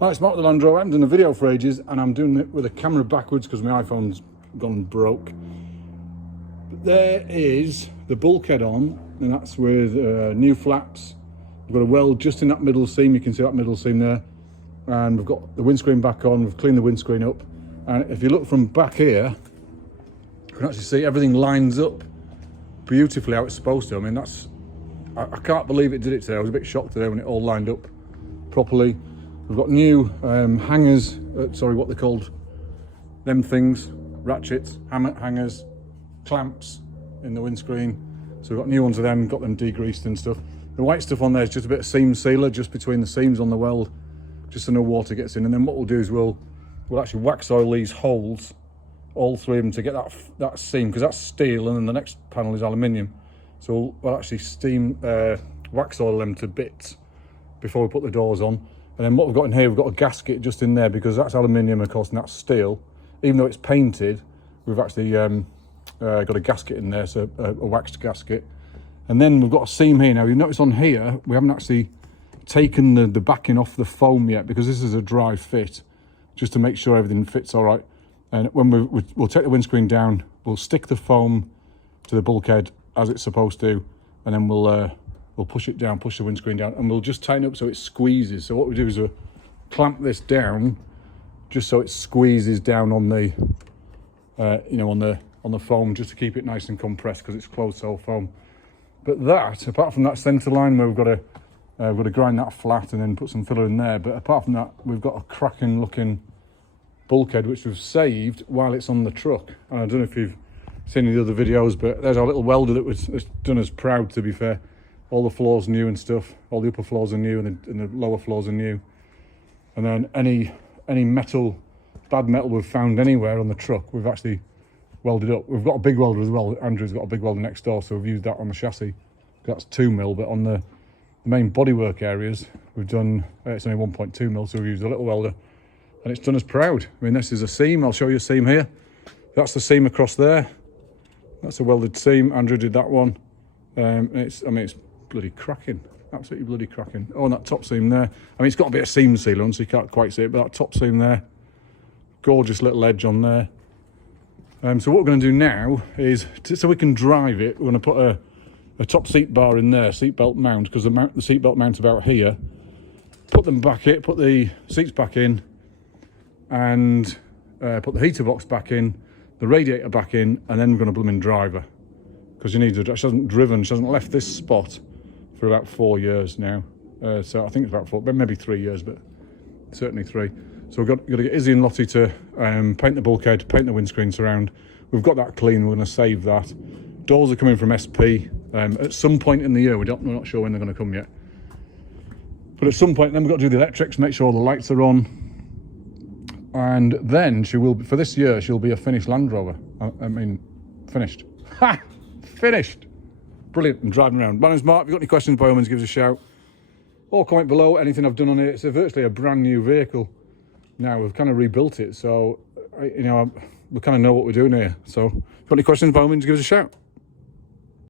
Hi, it's Mark the LandRover. I haven't done a video for ages and I'm doing it with a camera backwards because my iPhone's gone broke. But there is the bulkhead on, and that's with new flaps. We've got a weld just in that middle seam. You can see that middle seam there. And we've got the windscreen back on. We've cleaned the windscreen up. And if you look from back here, you can actually see everything lines up beautifully how it's supposed to. I mean, I can't believe it did it today. I was a bit shocked today when it all lined up properly. We've got new hangers, sorry, what they're called, them things, ratchets, hangers, clamps in the windscreen. So we've got new ones of them, got them degreased and stuff. The white stuff on there is just a bit of seam sealer just between the seams on the weld, just so no water gets in. And then what we'll do is we'll actually wax oil these holes, all three of them, to get that seam, because that's steel and then the next panel is aluminium. So we'll actually wax oil them to bits before we put the doors on. And then what we've got in here, we've got a gasket just in there because that's aluminium, of course, and that's steel. Even though it's painted, we've actually got a gasket in there, so a waxed gasket. And then we've got a seam here. Now, you notice on here, we haven't actually taken the backing off the foam yet because this is a dry fit, just to make sure everything fits all right. And when we'll take the windscreen down, we'll stick the foam to the bulkhead as it's supposed to, and then we'll push it down, push the windscreen down, and we'll just tighten up so it squeezes. So what we do is we'll clamp this down just so it squeezes down on the, on the foam, just to keep it nice and compressed because it's closed cell foam. But that, apart from that centre line where we've got to grind that flat and then put some filler in there, but apart from that, we've got a cracking looking bulkhead which we've saved while it's on the truck. And I don't know if you've seen any of the other videos, but there's our little welder that was done us proud, to be fair. All the floors new and stuff. All the upper floors are new and the lower floors are new. And then any metal, bad metal we've found anywhere on the truck, we've actually welded up. We've got a big welder as well. Andrew's got a big welder next door, so we've used that on the chassis. That's 2 mil, but on the main bodywork areas, we've done, it's only 1.2 mil, so we've used a little welder. And it's done us proud. I mean, this is a seam. I'll show you a seam here. That's the seam across there. That's a welded seam. Andrew did that one. It's bloody cracking, absolutely bloody cracking. Oh, and that top seam there, I mean, it's got a bit of seam sealer on, so you can't quite see it, but that top seam there, gorgeous little edge on there. So what we're going to do now is, so we can drive it, we're going to put a top seat bar in there, seat belt mount, because the seat belt mount's about here. Put them back in, put the seats back in, and put the heater box back in, the radiator back in, and then we're going to blooming drive her. Because she hasn't left this spot for about 4 years now. So I think it's about 4, maybe 3 years, but certainly 3. So we've got to get Izzy and Lottie to paint the bulkhead, paint the windscreen surround. We've got that clean, we're going to save that. Doors are coming from SP at some point in the year. We're not sure when they're going to come yet. But at some point, then we've got to do the electrics, make sure all the lights are on. And then she will, for this year, she'll be a finished LandRover. I mean, finished. Ha! Finished. Brilliant. I'm driving around. My name's Mark. If you've got any questions, by all means, give us a shout. Or comment below anything I've done on it. It's virtually a brand new vehicle. Now, we've kind of rebuilt it. So, we kind of know what we're doing here. So, if you've got any questions, by all means, give us a shout.